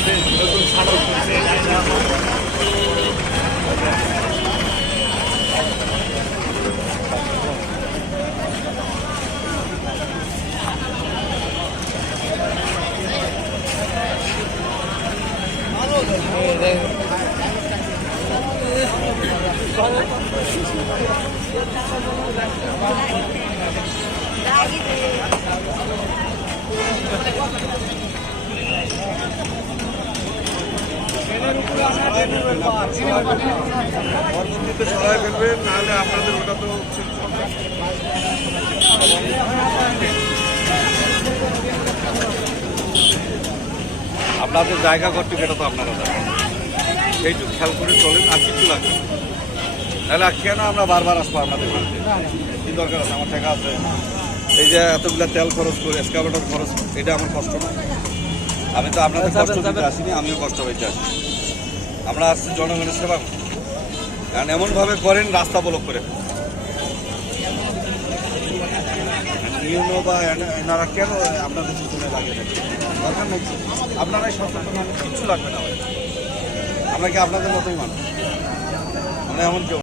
নতুন সাড়ক হচ্ছে Thank you. পরবর্তীতে সরাই ফেলবেন নাহলে আপনাদের ওটা তো আপনাদের জায়গা কর্তৃক এটা তো আপনারা জানেন। সেইটুকু খেয়াল করে চলেন আর কিছু লাগবে তাহলে আর কেন আমরা বারবার আসব আপনাদের বাড়িতে? কি দরকার আছে? আমার টাকা আছে। এই যে এতগুলো তেল খরচ করে এসকাভেটর খরচ এটা আমার কষ্ট না। আমি তো আপনাদের কষ্ট দিতে আসিনি আমিও কষ্ট আসি আমরা আসছি জনগণের সেবা কারণ এমনভাবে করেন, রাস্তা ব্লক করে। ইউনো বা এনা- এনারা কেন আপনাদের পিছনে লাগে? দরকার আপনারাই সচেতন কিছু লাগবে না আমরা কি আপনাদের মতোই মানুষ? আমরা এমন কেউ